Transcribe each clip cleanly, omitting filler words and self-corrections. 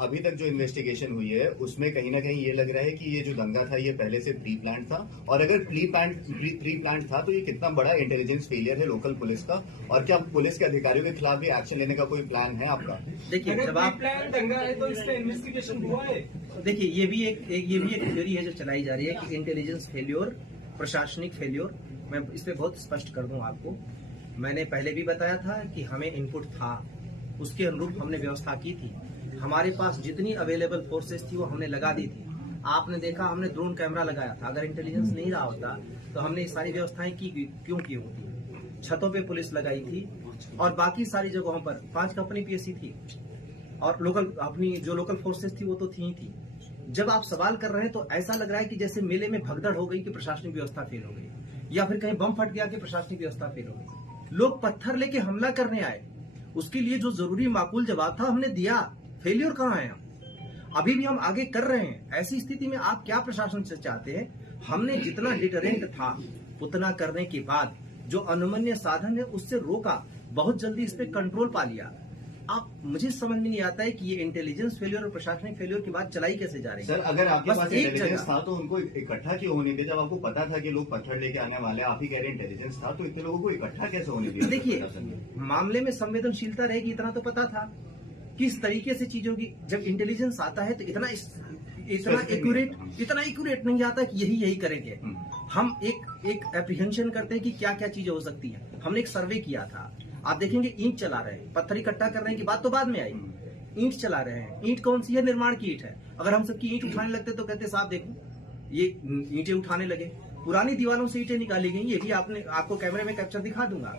अभी तक जो इन्वेस्टिगेशन हुई है उसमें कहीं ना कहीं ये लग रहा है कि ये जो दंगा था ये पहले से प्री प्लान था, और अगर प्री प्लान था तो ये कितना बड़ा इंटेलिजेंस फेलियर है लोकल पुलिस का, और क्या पुलिस के अधिकारियों के खिलाफ भी एक्शन लेने का कोई प्लान है आपका? देखिए, जब आप प्लान दंगा है तो इसका इन्वेस्टिगेशन हुआ है। देखिए, ये भी एक थ्योरी है जो चलाई जा रही है कि इंटेलिजेंस फेल्योर, प्रशासनिक फेल्योर। मैं इस पे बहुत स्पष्ट कर दूं आपको। मैंने पहले भी बताया था कि हमें इनपुट था, उसके अनुरूप हमने व्यवस्था की थी। हमारे पास जितनी अवेलेबल फोर्सेस थी वो हमने लगा दी थी। आपने देखा, हमने ड्रोन कैमरा लगाया था। अगर इंटेलिजेंस नहीं रहा होता तो हमने ये सारी व्यवस्थाएं क्यों की होती? छतों पे पुलिस लगाई थी और बाकी सारी जगहों पर 5 कंपनी पीएससी थी और अपनी जो लोकल फोर्सेस थी वो तो थी ही थी। जब आप सवाल कर रहे हैं तो ऐसा लग रहा है कि जैसे मेले में भगदड़ हो गई कि प्रशासनिक व्यवस्था फेल हो गई, या फिर कहीं बम फट गया कि प्रशासनिक व्यवस्था फेल हो गई। लोग पत्थर लेके हमला करने आए, उसके लिए जो जरूरी माकूल जवाब था हमने दिया। फेलियर कहाँ है? अभी भी हम आगे कर रहे हैं। ऐसी स्थिति में आप क्या प्रशासन से चाहते हैं? हमने जितना डिटरेंट था उतना करने के बाद जो अनुमन्य साधन है उससे रोका, बहुत जल्दी इस पे कंट्रोल पा लिया। आप मुझे समझ में नहीं आता है कि ये इंटेलिजेंस फेलियर और प्रशासनिक फेलियर की बात चलाई कैसे जा रही है। सर, अगर आपके पास इंटेलिजेंस था तो उनको इकट्ठा क्यों होने दिया? जब आपको पता था कि लोग पत्थर लेके आने वाले, आप ही कह रहे इंटेलिजेंस था, तो इतने लोगों को इकट्ठा कैसे होने दिया? देखिए, मामले में संवेदनशीलता रहेगी, इतना तो पता था किस तरीके से चीजों की। जब इंटेलिजेंस आता है तो इतना एक्यूरेट नहीं आता कि यही करेंगे। हम एक एप्रीहेंशन करते हैं कि क्या क्या चीजें हो सकती हैं। हमने एक सर्वे किया था, आप देखेंगे ईंट चला रहे हैं, पत्थर इकट्ठा करने की बात तो बाद में आई। ईंट चला रहे हैं। ईंट कौन सी है? निर्माण की ईंट है। अगर हम सबकी ईंट उठाने लगते तो कहते साहब देखो ये ईंटें उठाने लगे। पुरानी दीवारों से ईंटें निकाली गई, ये भी आपको कैमरे में कैप्चर दिखा दूंगा।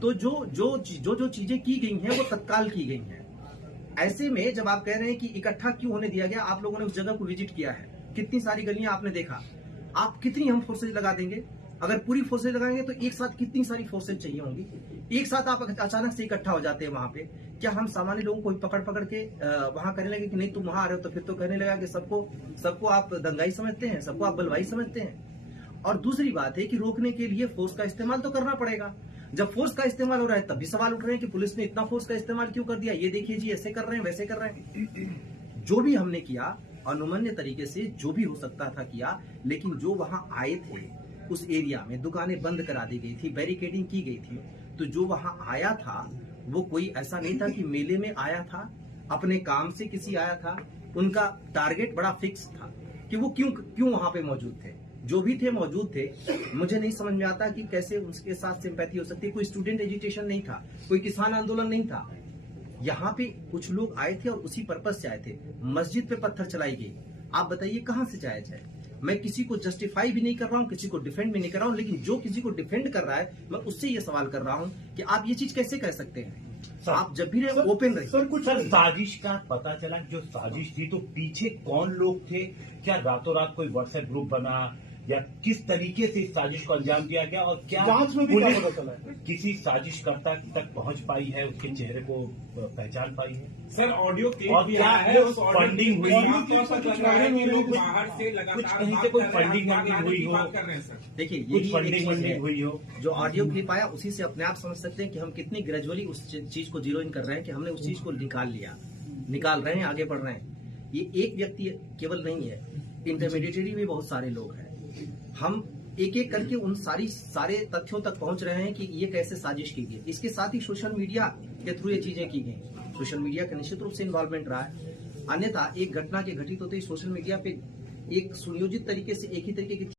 तो जो चीजें की गई हैं वो तत्काल की गई हैं। ऐसे में जब आप कह रहे हैं कि इकट्ठा क्यों होने दिया गया, आप लोगों ने उस जगह को विजिट किया है, कितनी सारी गलियां आपने देखा। आप कितनी हम फोर्सेज लगा देंगे? अगर पूरी फोर्सेज लगाएंगे तो एक साथ कितनी सारी फोर्सेज चाहिए होंगी? एक साथ आप अचानक से इकट्ठा हो जाते हैं वहां पे, क्या हम सामान्य लोगों को पकड़ के वहां कहने लगे कि नहीं तुम वहां आ रहे हो, तो फिर तो कहने लगा कि सबको आप दंगाई समझते हैं, सबको आप बलवाई समझते हैं। और दूसरी बात है कि रोकने के लिए फोर्स का इस्तेमाल तो करना पड़ेगा। जब फोर्स का इस्तेमाल हो रहा है तब भी सवाल उठ रहे हैं कि पुलिस ने इतना फोर्स का इस्तेमाल क्यों कर दिया? ये देखिए जी, ऐसे कर रहे हैं, वैसे कर रहे हैं। जो भी हमने किया अनुमन्य तरीके से जो भी हो सकता था किया, लेकिन जो वहां आए थे उस एरिया में दुकानें बंद करा दी गई थी, बैरिकेडिंग की गई थी। तो जो वहां आया था वो कोई ऐसा नहीं था कि मेले में आया था, अपने काम से किसी आया था। उनका टारगेट बड़ा फिक्स था कि वो क्यों वहां पे मौजूद थे। जो भी थे मौजूद थे। मुझे नहीं समझ में आता कि कैसे उसके साथ सिंपैथी हो सकती है। कोई स्टूडेंट एजिटेशन नहीं था, कोई किसान आंदोलन नहीं था। यहाँ पे कुछ लोग आए थे और उसी पर्पज से आए थे। मस्जिद पे पत्थर चलाई गई, आप बताइए कहां से जायज है? मैं किसी को जस्टिफाई भी नहीं कर रहा हूँ, किसी को डिफेंड भी नहीं कर रहा हूँ, लेकिन जो किसी को डिफेंड कर रहा है मैं उससे ये सवाल कर रहा हूँ कि आप ये चीज कैसे कह सकते हैं? आप जब भी ओपन रहे। सर, कुछ साजिश का पता चला? जो साजिश थी तो पीछे कौन लोग थे? क्या रातों रात कोई व्हाट्सएप ग्रुप बना या किस तरीके से इस साजिश को अंजाम दिया गया, और क्या जांच में भी क्या पता चला है? किसी साजिशकर्ता तक पहुंच पाई है, उसके चेहरे को पहचान पाई है? सर, ऑडियो और क्या है फंडिंग हुई? कुछ बाहर से कुछ कहीं से कोई फंडिंग हुई हो? देखिए, कुछ फंडिंग हुई हो? जो ऑडियो क्लिप आया उसी से अपने आप समझ सकते हैं कि हम कितनी ग्रेजुअली उस चीज को जीरो इन कर रहे हैं कि हमने उस चीज को निकाल रहे हैं, आगे बढ़ रहे हैं। ये एक व्यक्ति केवल नहीं है, इंटरमीडिएटरी भी बहुत सारे लोग हैं। हम एक एक करके उन सारे तथ्यों तक पहुंच रहे हैं कि ये कैसे साजिश की गई। इसके साथ ही सोशल मीडिया के थ्रू ये चीजें की गई। सोशल मीडिया का निश्चित रूप से इन्वॉल्वमेंट रहा है, अन्यथा एक घटना के घटित होते ही सोशल मीडिया पे एक सुनियोजित तरीके से एक ही तरीके की